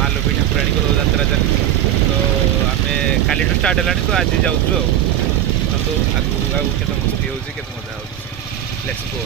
महालक्ष्मी ठाकुराणी यात्रा चलती तो आम काली स्टार्ट है तो आज जाऊँ तो आगू के मस्ती हो मजा हो लेट्स गो।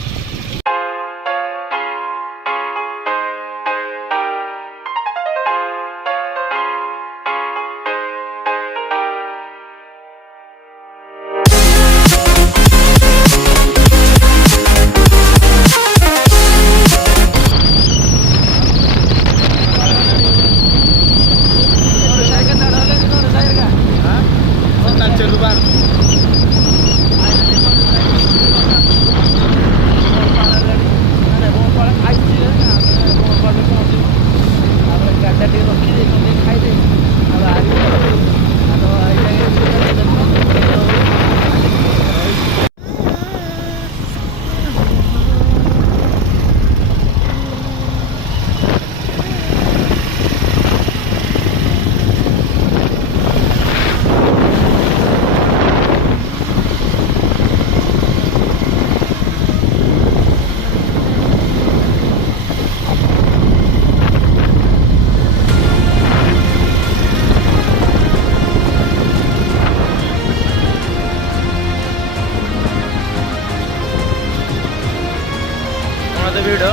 ଭିଡ଼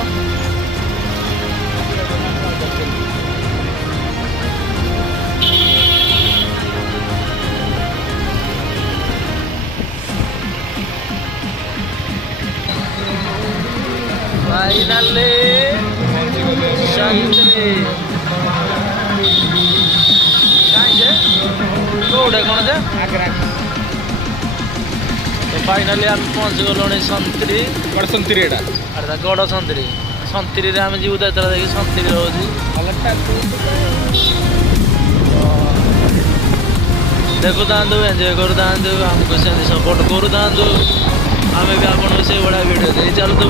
ଫାଇନାଲି ଶାନ୍ତିରେ କୋଉଟା କ'ଣ ଯେ फाइनाली आम पहुँच गलुणी संतरी गड़ संतरी एटा अरे गड़ संतरी संतरी आम जीव तो एथर देखिए संतरी रोजी देखु था एंजॉय करू था आमको से सपोर्ट करू था आम भी आपको से बड़ा वीडियो दे चलतु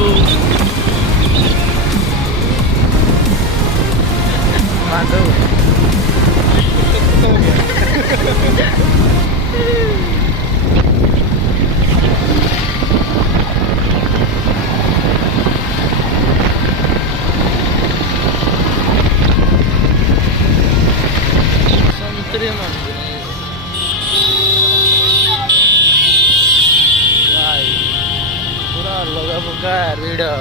पूरा लगा पका वीडियो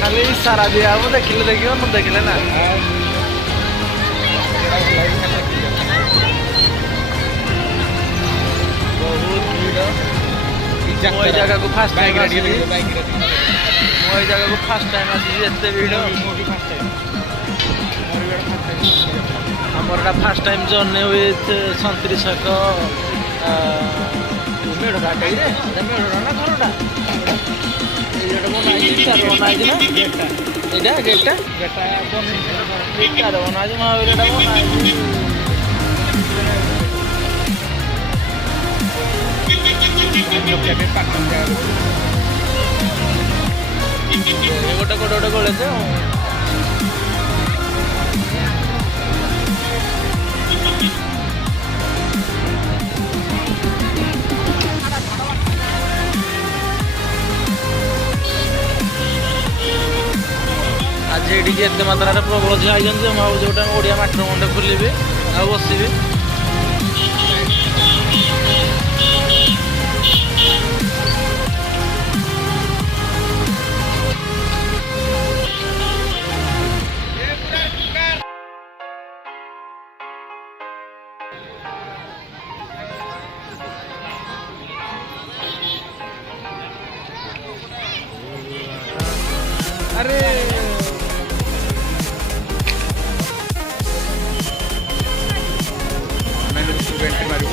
खाली सारा दिया वो देखिले देखियो न देखिले ना बहुत वीडियो वो जगह को फर्स्ट टाइम वो जगह को फर्स्ट टाइम आसी एते वीडियो हमर फर्स्ट टाइम जर्नी विथ संतरी छक मेढ़ा टाइम मेढ़ा ना घरटा ये बनाई चार बनाई ना गेटा गेटा गेटा चार बनाई महावीरटा बनाई गोटे गोटे गोटे गले आज ये एत मात्रा प्रबल झी आई भावुँ ओडिया माटर मंडे खोलि आ बसबि अरे एंट्री मारू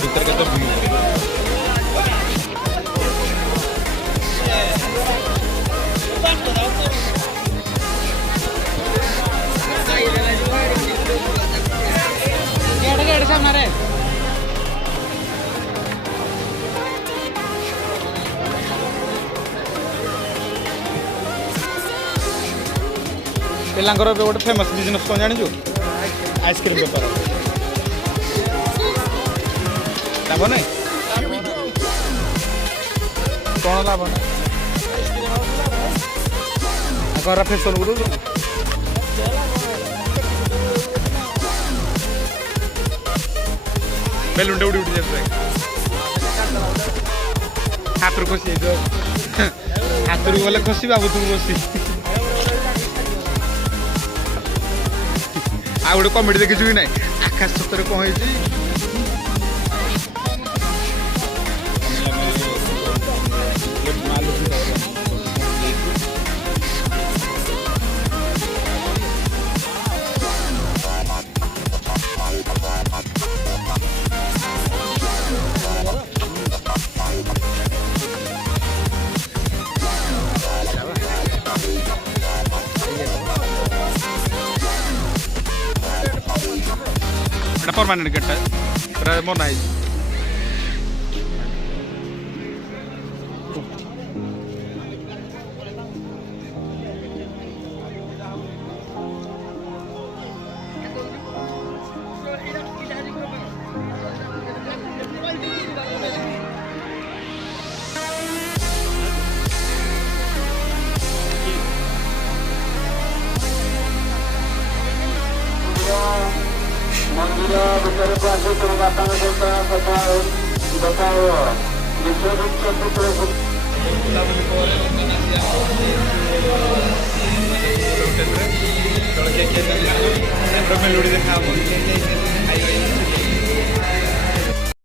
भीतर का तो ମାରେ ପିଲାଙ୍କର ଏବେ ଗୋଟେ ଫେମସ୍ ବିଜନେସ୍ କ'ଣ ଜାଣିଛୁ ଆଇସ୍କ୍ରିମ୍ ବେପାର ଲାଭ ନାହିଁ କ'ଣ ଲାଭ ନାହିଁ ଘର ଫେସନ୍ ଦେଉଛୁ ବେଲୁନ୍ଟା ଉଡ଼ି ଉଡ଼ି ଯାଉଛି ହାତରୁ ଖସି ଯାଇଥିବ ହାତରୁ ଗଲେ ଖସି ଭାବୁଥିବୁ ବସି ଆଉ ଗୋଟେ କମେଡି ଦେଖିଛୁ କି ନାହିଁ ଆକାଶ ସତରେ କ'ଣ ହେଇଛି এটা পার্মানেন্ট গেটটা এটা মনে হয় ମନ୍ଦିର ଭିତରକୁ ଆସି ତୁମ ବାପାଙ୍କ ସହିତ କଥା ହୁଅ ବିଶ୍ୱଜିତ ବୁଲାବୁଲି ପରେ ଜଳଖିଆ ଖିଆ ଚାଲିଛି ମେଲୋଡ଼ି ଦେଖା ହବ ଖାଇବା